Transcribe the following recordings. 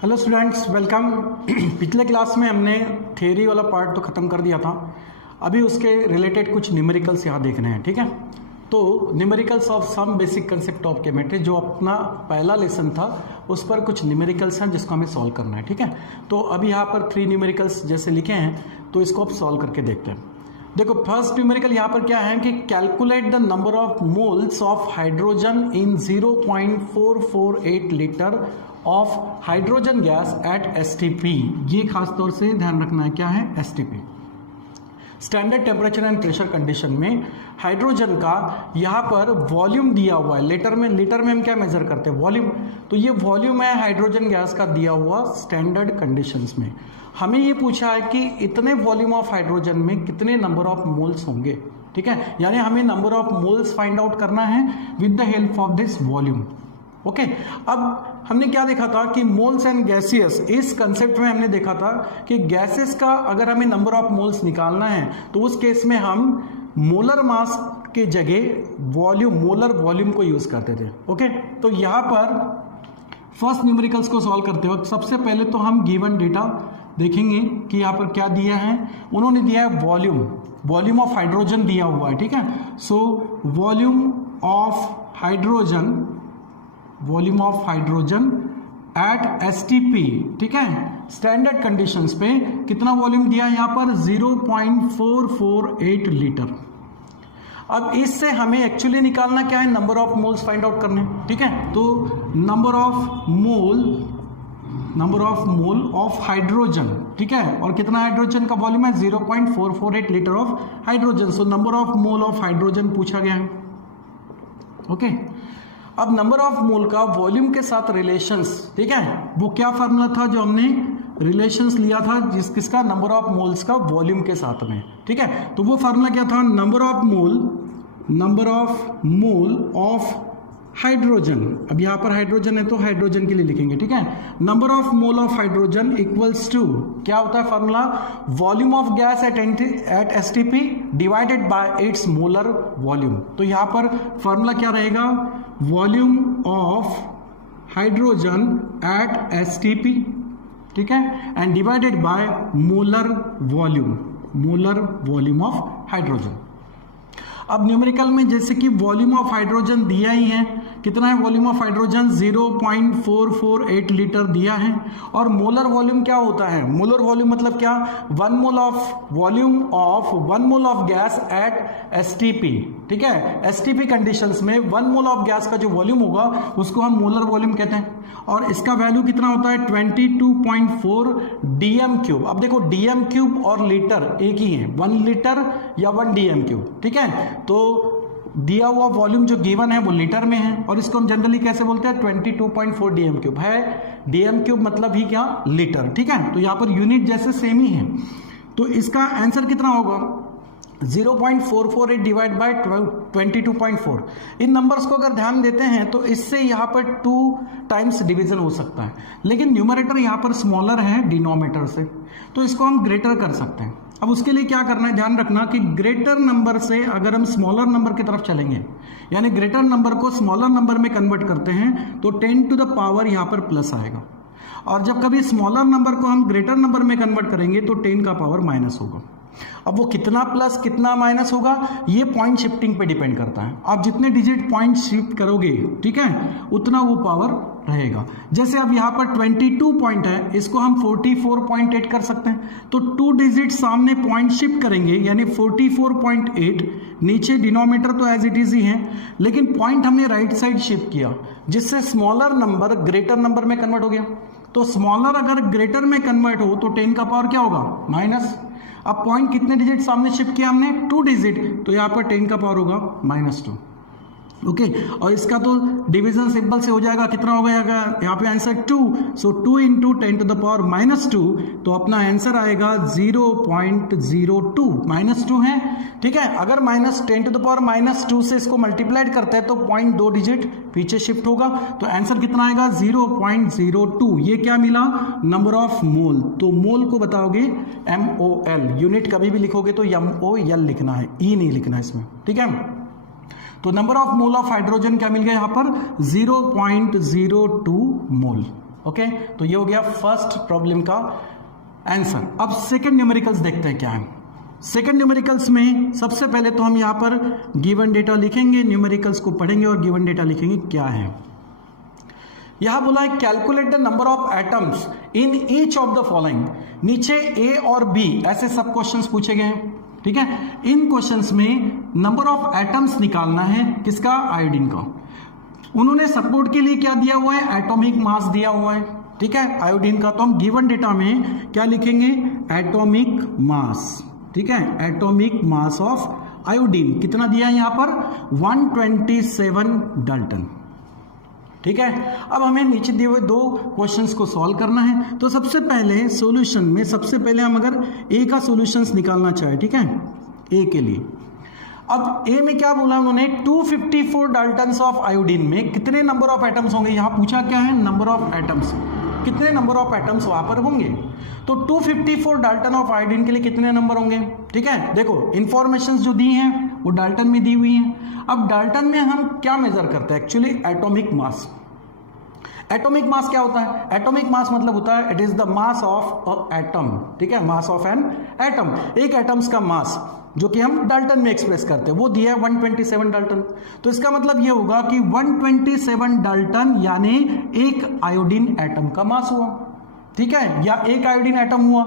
Hello students, welcome. पिछले class में हमने थ्योरी वाला पार्ट तो ख़त्म कर दिया था। अभी उसके रिलेटेड कुछ न्यूमेरिकल्स यहाँ देखने हैं, ठीक है। तो numericals of some basic concept of chemistry, जो अपना पहला लेसन था, उस पर कुछ न्यूमेरिकल्स हैं जिसको हमें सॉल्व करना है, ठीक है। तो अभी यहाँ पर 3 न्यूमेरिकल्स जैसे लिखे हैं, तो इसको आप सॉल्व करके देखते हैं। देखो, फर्स्ट न्यूमेरिकल यहाँ पर क्या है कि calculate the number of moles of hydrogen in 0.448 litre of hydrogen gas at STP. ये खास तौर से ध्यान रखना है, क्या है STP, standard temperature and pressure condition में हाइड्रोजन का यहाँ पर वॉल्यूम दिया हुआ है। लीटर में हम क्या मेजर करते हैं, वॉल्यूम। तो ये वॉल्यूम है हाइड्रोजन गैस का दिया हुआ स्टैंडर्ड कंडीशंस में। हमें ये पूछा है कि इतने वॉल्यूम ऑफ हाइड्रोजन में कितने नंबर ऑफ मोल्स होंगे, ठीक है। यानी हमें number of moles find out करना है with the help of this volume. Okay, अब हमने क्या देखा था कि मोल्स एंड गैसियस, इस कंसेप्ट में हमने देखा था कि गैसेस का अगर हमें नंबर ऑफ मोल्स निकालना है तो उस केस में हम मोलर मास के जगह वॉल्यूम, मोलर वॉल्यूम को यूज करते थे। ओके, तो यहां पर फर्स्ट न्यूमेरिकल्स को सॉल्व करते वक्त सबसे पहले तो हम गिवन डेटा देखेंगे कि यहाँ पर क्या दिया है। उन्होंने दिया है वॉल्यूम ऑफ हाइड्रोजन दिया हुआ है, ठीक है। So volume of hydrogen at STP, ठीक है, स्टैंडर्ड कंडीशंस पे कितना वॉल्यूम दिया है यहाँ पर 0.448 लीटर। अब इससे हमें एक्चुअली निकालना क्या है, number of moles find out करने, ठीक है। तो number of mole of hydrogen, ठीक है, और कितना हाइड्रोजन का वॉल्यूम है 0.448 litre of hydrogen. So number of mole of hydrogen पूछा गया है। ओके, अब नंबर ऑफ मोल का वॉल्यूम के साथ रिलेशंस, ठीक है, वो क्या फार्मूला था जो हमने रिलेशंस लिया था किसका, नंबर ऑफ मोल्स का वॉल्यूम के साथ में, ठीक है। तो वो फार्मूला क्या था, number of mole of hydrogen. अब यहां पर हाइड्रोजन है तो हाइड्रोजन के लिए लिखेंगे, ठीक है। Number of mole of hydrogen equals to, क्या होता है formula, volume of gas at STP divided by its molar volume. तो यहां पर फार्मूला क्या रहेगा, volume of hydrogen at STP, ठीक है, and divided by molar volume of hydrogen. अब न्यूमेरिकल में जैसे कि वॉल्यूम ऑफ हाइड्रोजन दिया ही है, कितना है वॉल्यूम ऑफ हाइड्रोजन 0.448 लीटर दिया है। और मोलर वॉल्यूम क्या होता है, मोलर वॉल्यूम मतलब क्या, 1 mole of gas at STP, ठीक है। एसटीपी कंडीशंस में 1 मोल ऑफ गैस का जो वॉल्यूम होगा उसको हम मोलर वॉल्यूम कहते हैं। और इसका वैल्यू कितना होता है 22.4 डीएम क्यूब। अब देखो, डीएम क्यूब और लीटर एक ही है, 1 लीटर या 1 डीएम क्यूब, ठीक है। तो दिया हुआ वॉल्यूम जो गिवन है वो लीटर में है, और इसको हम जनरली कैसे बोलते हैं, 22.4 डीएम क्यूब है। डीएम क्यूब मतलब ही क्या, लीटर, ठीक है। तो यहां पर यूनिट जैसे सेम ही है। तो इसका आंसर कितना होगा 0.448 डिवाइड बाय 22.4। इन नंबर्स को अगर ध्यान देते हैं तो इससे यहाँ पर 2 टाइम्स डिवीजन हो सकता है, लेकिन न्यूमरेटर यहाँ पर स्मॉलर है डिनोमिनेटर से, तो इसको हम ग्रेटर कर सकते हैं। अब उसके लिए क्या करना है, ध्यान रखना कि ग्रेटर नंबर से अगर हम स्मॉलर नंबर की तरफ चलेंगे, यानी ग्रेटर नंबर को स्मॉलर नंबर में कन्वर्ट करते हैं, तो 10 टू द पावर यहाँ पर प्लस आएगा। और जब कभी स्मॉलर नंबर को हम ग्रेटर नंबर में कन्वर्ट करेंगे तो 10 का पावर माइनस होगा। अब वो कितना प्लस कितना माइनस होगा, ये पॉइंट शिफ्टिंग पे डिपेंड करता है। आप जितने डिजिट पॉइंट शिफ्ट करोगे, ठीक है, उतना वो पावर रहेगा। जैसे अब यहाँ पर 22 पॉइंट है, इसको हम 44.8 कर सकते हैं। तो 2 डिजिट सामने पॉइंट शिफ्ट करेंगे, यानी 44.8। नीचे डिनोमिनेटर तो एज इट इज ही है, लेकिन पॉइंट हमने राइट साइड शिफ्ट किया, जिससे स्मॉलर नंबर ग्रेटर नंबर में कन्वर्ट हो गया। तो स्मॉलर अगर ग्रेटर में कन्वर्ट हो तो 10 का पावर क्या होगा, माइनस। अब पॉइंट कितने डिजिट सामने शिफ्ट किया हमने, 2 डिजिट, तो यहाँ पर 10 का पावर होगा -2। ओके, और इसका तो डिवीजन सिंपल से हो जाएगा, कितना हो जाएगा यहाँ पे answer 2। So 2 into 10 to the power -2, तो अपना आंसर आएगा 0.02, -2 है, ठीक है। अगर -10 टू द पावर -2 से इसको मल्टीप्लाइड करते हैं तो पॉइंट 2 डिजिट पीछे शिफ्ट होगा, तो आंसर कितना आएगा 0.02। ये क्या मिला, नंबर ऑफ मोल। तो मोल को बताओगे MOL, यूनिट कभी भी लिखोगे तो MOL लिखना है, ई नहीं लिखना है इसमें, ठीक है। तो number of mole of hydrogen क्या मिल गया यहाँ पर 0.02 मोल। ओके, तो ये हो गया फर्स्ट प्रॉब्लम का आंसर। अब सेकंड न्यूमेरिकल्स देखते हैं क्या है। सेकंड न्यूमेरिकल्स में सबसे पहले तो हम यहाँ पर गिवन डेटा लिखेंगे, न्यूमेरिकल्स को पढ़ेंगे और गिवन डेटा लिखेंगे क्या है। यहां बोला है calculate the number of atoms in each of the following. नीचे ए और बी ऐसे सब क्वेश्चंस पूछे गए हैं, ठीक है। इन क्वेश्चंस में नंबर ऑफ एटम्स निकालना है, किसका, आयोडीन का। उन्होंने सपोर्ट के लिए क्या दिया हुआ है, एटॉमिक मास दिया हुआ है, ठीक है, आयोडीन का। तो हम गिवन डेटा में क्या लिखेंगे, एटॉमिक मास, ठीक है, एटॉमिक मास ऑफ आयोडीन कितना दिया है यहां पर, 127 डाल्टन, ठीक है। अब हमें नीचे दिए हुए दो क्वेश्चंस को सॉल्व करना है। तो सबसे पहले सॉल्यूशन में सबसे पहले हम अगर ए का सॉल्यूशंस निकालना चाहे, ठीक है, ए के लिए। अब ए में क्या बोला उन्होंने, 254 डाल्टन्स ऑफ आयोडीन में कितने नंबर ऑफ एटम्स होंगे। यहां पूछा क्या है, नंबर ऑफ एटम्स, कितने नंबर ऑफ एटम्स वहां पर होंगे। तो 254 डाल्टन ऑफ आयोडीन के लिए कितने नंबर होंगे, ठीक है। देखो इंफॉर्मेशन जो दी हैं वो डाल्टन में दी हुई हैं। अब डाल्टन में हम क्या मेजर करते हैं, actually atomic mass. Atomic mass क्या होता है, एटॉमिक मास मतलब होता है it is the mass of atom, ठीक है, मास ऑफ एन एटम, एक एटम्स का मास जो कि हम डाल्टन में एक्सप्रेस करते हैं, वो दिया है 127 डाल्टन। तो इसका मतलब ये होगा कि 127 डाल्टन यानी एक आयोडीन एटम का मास हुआ, ठीक है, या एक आयोडीन एटम हुआ।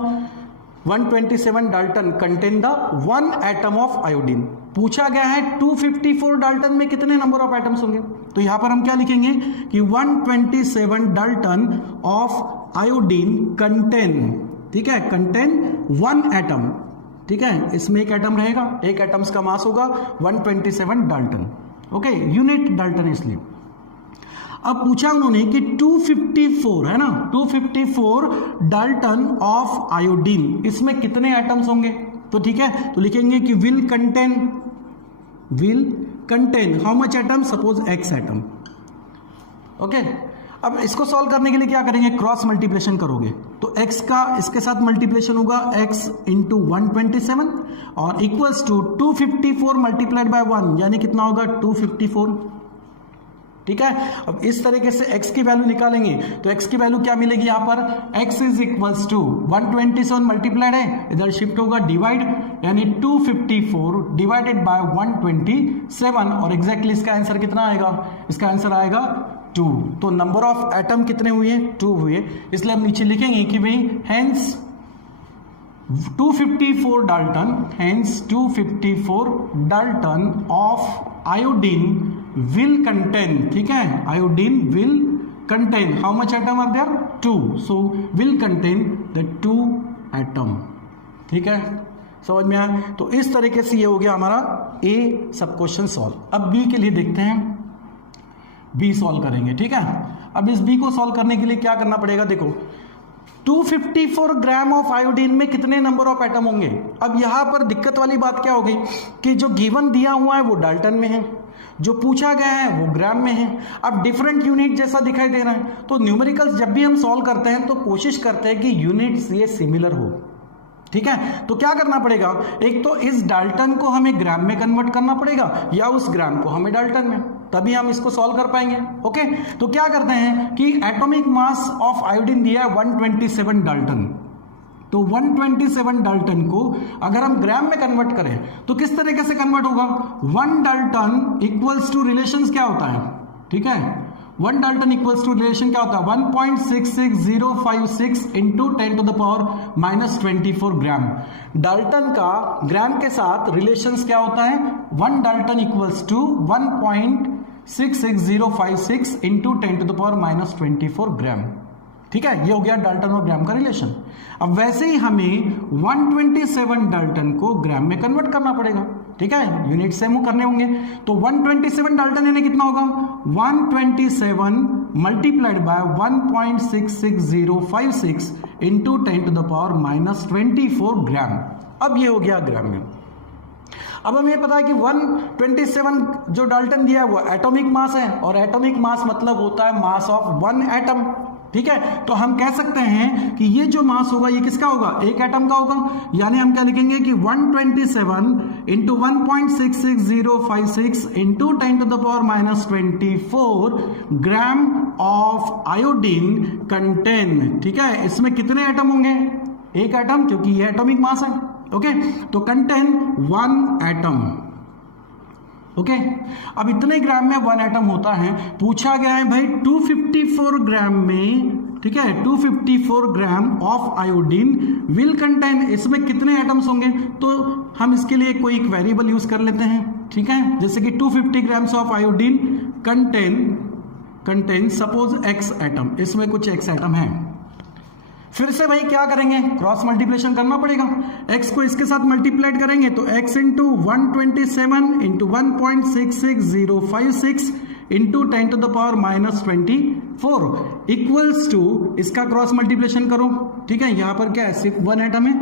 127 Dalton contain the 1 atom of iodine. पूछा गया है 254 डाल्टन में कितने नंबर ऑफ एटम्स होंगे। तो यहां पर हम क्या लिखेंगे कि 127 डाल्टन ऑफ आयोडीन कंटेन, ठीक है, कंटेन 1 एटम, ठीक है, इसमें एक एटम रहेगा, एक एटम्स का मास होगा 127 डाल्टन, ओके, यूनिट डाल्टन इसलिए। अब पूछा उन्होंने कि 254 है ना, 254 डाल्टन ऑफ आयोडीन, इसमें कितने एटम्स होंगे। तो ठीक है, तो लिखेंगे कि will contain how much atom, suppose x atom, okay. अब इसको सॉल्व करने के लिए क्या करेंगे, क्रॉस मल्टीप्लिकेशन करोगे तो x का इसके साथ मल्टीप्लिकेशन होगा, x इंटू 127 और इक्वल्स टू 254 मल्टीप्लाइड बाय 1 यानी कितना होगा 254, ठीक है। अब इस तरीके से x की वैल्यू निकालेंगे तो x की वैल्यू क्या मिलेगी यहां पर, x is equals to 127 multiplied है, इधर शिफ्ट होगा डिवाइड, यानी 254 डिवाइडेड बाय 127 और एग्जैक्टली इसका आंसर कितना आएगा, इसका आंसर आएगा 2। तो नंबर ऑफ एटम कितने हुए, 2 हुए, इसलिए हम नीचे लिखेंगे कि भाई hence 254 Dalton, hence 254 Dalton of iodine will contain, ठीक है, iodine will contain how much atom are there, 2, so will contain the 2 atom, ठीक है, समझ में आया। तो इस तरीके से ये हो गया हमारा ए सब क्वेश्चन सॉल्व। अब बी के लिए देखते हैं, बी सॉल्व करेंगे, ठीक है। अब इस बी को सॉल्व करने के लिए क्या करना पड़ेगा, देखो 254 ग्राम ऑफ आयोडीन में कितने नंबर ऑफ एटम होंगे। अब यहां पर दिक्कत वाली बात क्या हो गई कि जो गिवन दिया हुआ है वो डाल्टन में है, जो पूछा गया है वो ग्राम में है। अब डिफरेंट यूनिट जैसा दिखाई दे रहा है, तो न्यूमेरिकल्स जब भी हम सॉल्व करते हैं तो कोशिश करते हैं कि यूनिट्स ये सिमिलर हो, ठीक है। तो क्या करना पड़ेगा, एक तो इस डाल्टन को हमें ग्राम में कन्वर्ट करना पड़ेगा या उस ग्राम को हमें डाल्टन में, तभी हम इसको सॉल्व कर पाएंगे, ओके। तो क्या करते हैं कि एटॉमिक मास ऑफ आयोडीन दिया है 127 डाल्टन, तो 127 डाल्टन को अगर हम ग्राम में कन्वर्ट करें तो किस तरीके से कन्वर्ट होगा, 1 डाल्टन इक्वल्स टू रिलेशंस क्या होता है, ठीक है, 1 डाल्टन इक्वल्स टू रिलेशन क्या होता है 1.66056 into 10 to the power -24 gram. Dalton का ग्राम के साथ रिलेशंस क्या होता है, 1 Dalton equals to 1.66056 into 10 to the power -24 gram, ठीक है। ये हो गया डाल्टन और ग्राम का रिलेशन। अब वैसे ही हमें 127 डाल्टन को ग्राम में कन्वर्ट करना पड़ेगा, ठीक है, यूनिट सेम करने होंगे। तो 127 डाल्टन यानी कितना होगा 127 multiplied by 1.66056 into 10 to the power -24 gram. अब ये हो गया ग्राम में। अब हमें पता है कि 127 जो डाल्टन दिया है वो एटॉमिक मास है, और एटॉमिक मास मतलब होता है मास ऑफ 1 एटम, ठीक है, तो हम कह सकते हैं कि ये जो मास होगा ये किसका होगा, एक एटम का होगा। यानी हम क्या लिखेंगे कि 127 into 1.66056 into 10⁻⁻24 gram of iodine contain. ठीक है, इसमें कितने एटम होंगे, एक एटम, क्योंकि ये एटॉमिक मास है। ओके, तो कंटेन 1 एटम। ओके, अब इतने ग्राम में 1 एटम होता है। पूछा गया है भाई 254 ग्राम में, ठीक है, 254 gram of iodine will contain, इसमें कितने एटम्स होंगे। तो हम इसके लिए कोई एक वेरिएबल यूज कर लेते हैं। ठीक है, जैसे कि 250 grams of iodine contain suppose x atom, इसमें कुछ x एटम है। फिर से भाई क्या करेंगे, क्रॉस मल्टीप्लिकेशन करना पड़ेगा। x को इसके साथ मल्टीप्लाइड करेंगे तो x into 127 into 1.66056 into 10⁻⁻24 equals to, इसका क्रॉस मल्टीप्लिकेशन करो। ठीक है, यहां पर क्या है, सिर्फ 1 एटम है,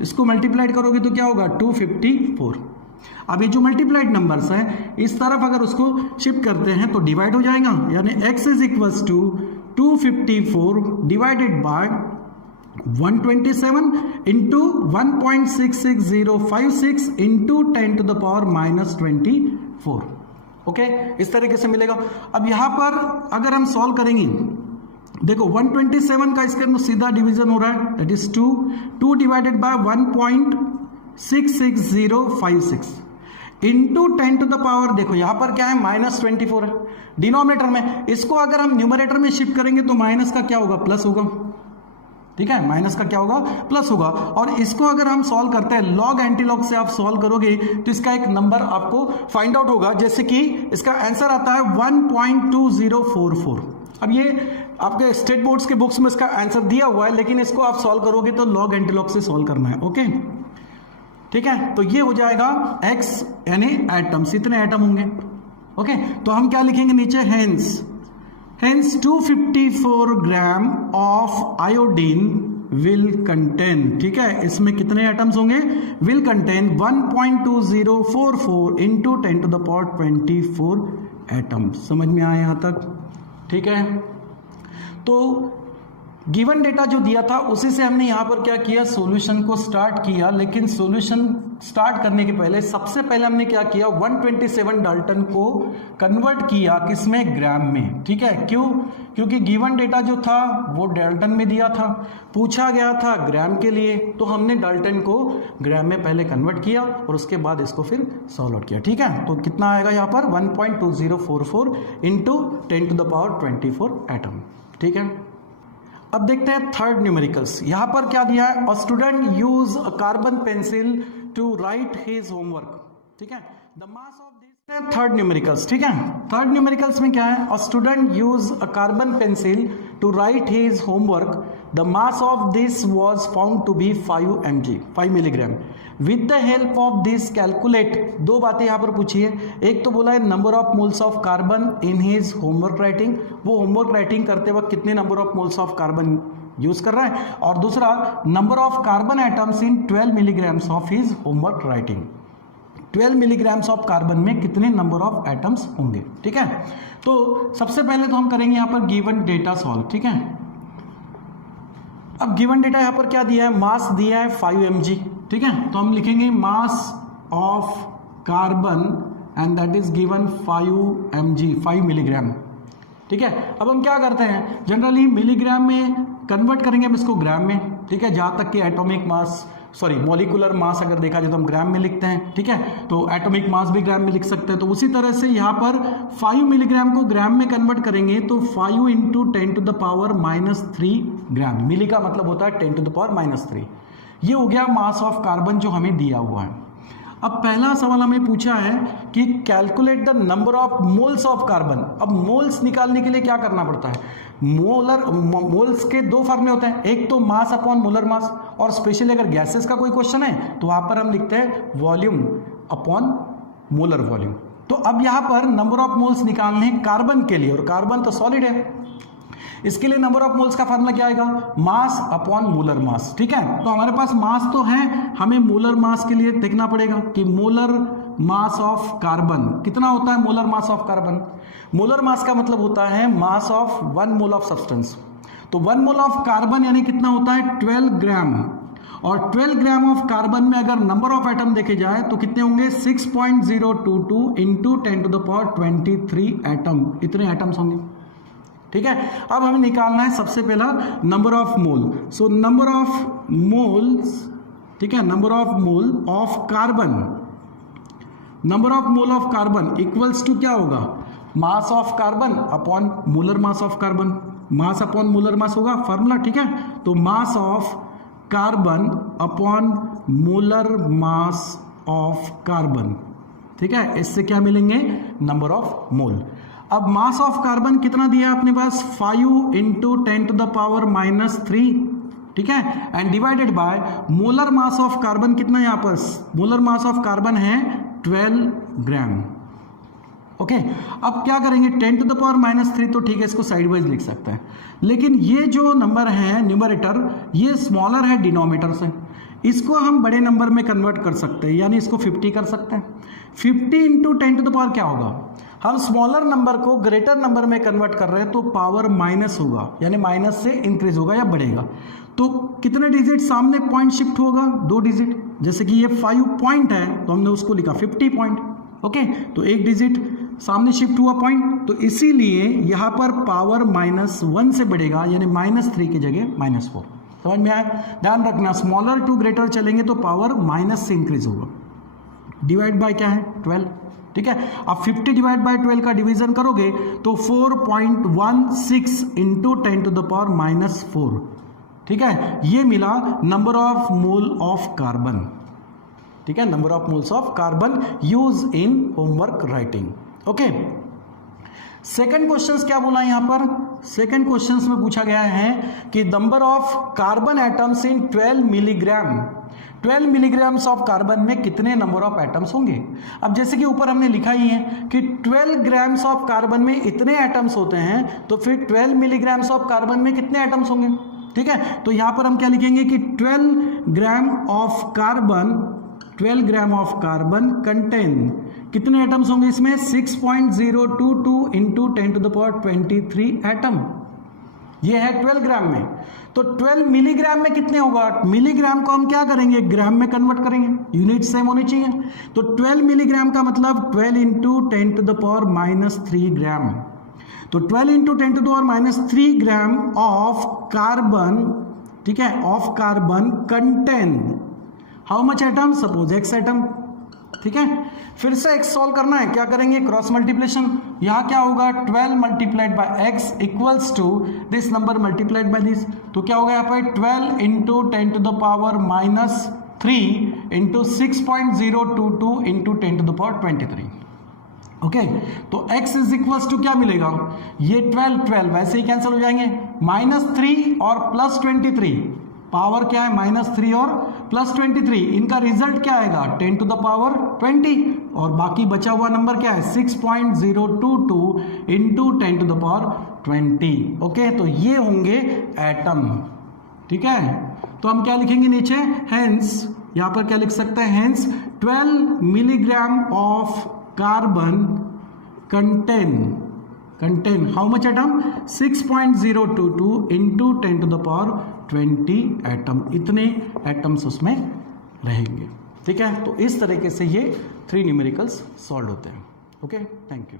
इसको मल्टीप्लाइड करोगे तो क्या होगा 254। अब ये जो मल्टीप्लाइड नंबर्स हैं इस तरफ अगर उसको शिफ्ट करते हैं तो डिवाइड हो जाएगा। यानी x is equals to 254 divided by 127 into 1.66056 into 10⁻⁻24। Okay, इस तरीके से मिलेगा। अब यहां पर अगर हम सॉल्व करेंगे, देखो 127 का इसके अंदर सीधा डिवीजन हो रहा है, that is 2 divided by 1.66056 into 10⁻, देखो यहां पर क्या है -24 है डिनोमिनेटर में। इसको अगर हम न्यूमरेटर में शिफ्ट करेंगे तो माइनस का क्या होगा, प्लस होगा। ठीक है, माइनस का क्या होगा, प्लस होगा। और इसको अगर हम सॉल्व करते हैं लॉग एंटीलॉग से आप सॉल्व करोगे तो इसका एक नंबर आपको फाइंड आउट होगा, जैसे कि इसका आंसर आता है 1.2044। अब ये आपके स्टेट बोर्ड्स के बुक्स में इसका आंसर दिया हुआ है, लेकिन इसको आप सॉल्व करोगे तो लॉग एंटीलॉग से सॉल्व करना है। ओके, ठीक है, तो ये हो जाएगा x यानी एटम्स, इतने एटम होंगे। ओके, तो हम क्या लिखेंगे नीचे, hence 254 gram of iodine will contain. ठीक है, इसमें कितने एटम्स होंगे, विल कंटेन 1.2044 इंटू 10⁻24 एटम्स। समझ में आया यहां तक? ठीक है, तो गिवन डेटा जो दिया था उसी से हमने यहां पर क्या किया, सॉल्यूशन को स्टार्ट किया। लेकिन सॉल्यूशन स्टार्ट करने के पहले सबसे पहले हमने क्या किया, 127 डाल्टन को कन्वर्ट किया किसमें, ग्राम में। ठीक है, क्यों, क्योंकि गिवन डेटा जो था वो डाल्टन में दिया था, पूछा गया था ग्राम के लिए, तो हमने डाल्टन को ग्राम में पहले कन्वर्ट किया और उसके बाद इसको फिर सॉल्व आउट किया। ठीक है, तो कितना आएगा यहाँ पर 1.2044 इंटू 10⁻24 एटम। ठीक है, अब देखते हैं थर्ड न्यूमेरिकल्स। यहां पर क्या दिया है, a student use a carbon pencil to write his homework. ठीक है, the mass of this, third numericals. ठीक है, थर्ड न्यूमेरिकल्स में क्या है, a student use a carbon pencil to write his homework, the mass of this was found to be 5 mg 5 milligram. With the help of this calculate, दो बातें यहां पर पूछी है। एक तो बोला है number of moles of carbon in his homework writing, वो होमवर्क राइटिंग करते वक्त कितने number of moles of carbon use कर रहा है, और दूसरा number of carbon atoms in 12 milligrams of his homework writing. 12 milligrams of carbon में कितने नंबर ऑफ एटम्स होंगे। ठीक है, तो सबसे पहले तो हम करेंगे यहां पर गिवन डेटा सॉल्व। ठीक है, अब गिवन डेटा यहां पर क्या दिया है, मास दिया है 5 mg। ठीक है, तो हम लिखेंगे मास of carbon and that is given 5 mg 5 milligram. ठीक है, अब हम क्या करते हैं, जनरली मिलीग्राम में कन्वर्ट करेंगे हम इसको ग्राम में। ठीक है, जहां तक कि atomic mass, sorry molecular mass अगर देखा जाए तो हम ग्राम में लिखते हैं। ठीक है, तो एटॉमिक मास भी ग्राम में लिख सकते हैं। तो उसी तरह से यहाँ पर 5 मिलीग्राम को ग्राम में कन्वर्ट करेंगे तो 5 इंटू 10⁻⁻3 ग्राम। मिली का मतलब होता है 10⁻⁻3। ये हो गया मास ऑफ कार्बन जो हमें दिया हुआ है। अब पहला सवाल हमें पूछा है कि calculate the number of moles of carbon. अब मोल्स निकालने के लिए क्या करना पड़ता है, मोल्स के दो फॉर्मूले होते हैं, एक तो मास अपॉन मोलर मास, और स्पेशली अगर गैसेस का कोई क्वेश्चन है तो वहां पर हम लिखते हैं वॉल्यूम अपॉन मोलर वॉल्यूम। तो अब यहां पर नंबर ऑफ मोल्स निकालने हैं कार्बन के लिए, और कार्बन तो सॉलिड है, इसके लिए नंबर ऑफ मोल्स का फार्मूला क्या आएगा, मास अपॉन मोलर मास। ठीक है, तो हमारे पास मास तो है, हमें मोलर मास के लिए देखना पड़ेगा कि मोलर मास ऑफ कार्बन कितना होता है। Molar mass of carbon, molar mass का मतलब होता है mass of 1 mole of substance. तो 1 मोल ऑफ कार्बन यानी कितना होता है 12 ग्राम, और 12 ग्राम ऑफ कार्बन में अगर नंबर ऑफ एटम देखे जाए तो कितने होंगे 6.022 इंटू 10⁻23 एटम, इतने एटम्स होंगे। ठीक है, अब हमें निकालना है सबसे पहला number of mole. So number of moles, ठीक है, number of mole of carbon, number of mole of carbon equals to क्या होगा, mass of carbon upon molar mass of carbon, mass upon molar mass होगा formula. ठीक है, तो mass of carbon upon molar mass of carbon. ठीक है, इससे क्या मिलेंगे, नंबर ऑफ मोल। अब मास ऑफ कार्बन कितना दिया है अपने पास 5 इंटू 10⁻³ ठीक है, and divided by molar mass of carbon कितना है यहाँ पर, मोलर मास ऑफ कार्बन है 12 ग्राम। ओके, अब क्या करेंगे 10⁻³ तो ठीक है, इसको साइड वाइज लिख सकते हैं, लेकिन ये जो नंबर है न्यूमरेटर ये स्मॉलर है डिनोमिनेटर से, इसको हम बड़े नंबर में कन्वर्ट कर सकते हैं, यानी इसको 50 कर सकते हैं। 50 इंटू 10⁻³ क्या होगा, हम स्मॉलर नंबर को ग्रेटर नंबर में कन्वर्ट कर रहे हैं तो पावर माइनस होगा, यानी माइनस से इंक्रीज होगा या बढ़ेगा। तो कितने डिजिट सामने पॉइंट शिफ्ट होगा, 2 डिजिट, जैसे कि ये 5 पॉइंट है तो हमने उसको लिखा 50 पॉइंट। ओके, तो 1 डिजिट सामने शिफ्ट हुआ पॉइंट, तो इसीलिए यहां पर पावर -1 से बढ़ेगा, यानी -3 की जगह -4। समझ में आया, ध्यान रखना स्मॉलर टू ग्रेटर चलेंगे तो पावर माइनस से इंक्रीज होगा। डिवाइड बाय क्या है 12। ठीक है, अब 50 डिवाइड बाय 12 का डिवीजन करोगे तो 4.16 इंटू 10⁻⁻4। ठीक है, ये मिला number of mole of carbon. ठीक है, number of moles of carbon use in homework writing. Okay, second question क्या बोला यहां पर, सेकंड क्वेश्चन में पूछा गया है कि number of carbon atoms in 12 milligram, 12 milligrams of carbon में कितने नंबर ऑफ एटम्स होंगे। अब जैसे कि ऊपर हमने लिखा ही है कि 12 ग्राम्स ऑफ कार्बन में इतने एटम्स होते हैं, तो फिर 12 मिलीग्राम्स ऑफ कार्बन में कितने एटम्स होंगे। ठीक है, तो यहां पर हम क्या लिखेंगे कि 12 gram of carbon, 12 gram of carbon contain कितने एटम्स होंगे इसमें 6.022 इंटू 10⁻23 एटम, ये है 12 ग्राम में। तो 12 मिलीग्राम में कितने होगा, मिलीग्राम को हम क्या करेंगे ग्राम में कन्वर्ट करेंगे, यूनिट सेम होनी चाहिए। तो 12 मिलीग्राम का मतलब 12 इंटू 10⁻³ ग्राम, तो 12 इंटू 10⁻³ ग्राम ऑफ कार्बन, ठीक है, of carbon contain how much atom, suppose x atom. ठीक है, फिर से x सॉल्व करना है, क्या करेंगे क्रॉस मल्टीप्लिकेशन, यहां क्या होगा 12 multiplied by x equals to this number multiplied by this, तो क्या होगा यहाँ पर 12 इंटू 10⁻³ इंटू 6.022 इंटू 10⁻23। ओके, तो x इज इक्वल्स टू क्या मिलेगा, ये 12 वैसे ही कैंसिल हो जाएंगे, -3 और +23, पावर क्या है -3 और +23, इनका रिजल्ट क्या आएगा 10⁻20, और बाकी बचा हुआ नंबर क्या है 6.022 इंटू 10⁻20। ओके, तो ये होंगे एटम। ठीक है, तो हम क्या लिखेंगे नीचे, हेंस, यहां पर क्या लिख सकते हैं, hence 12 milligram of carbon contain how much atom 6.022 into 10⁻20 atom, इतने एटम्स उसमें रहेंगे। ठीक है, तो इस तरीके से ये 3 न्यूमेरिकल्स सॉल्व होते हैं। Okay, thank you.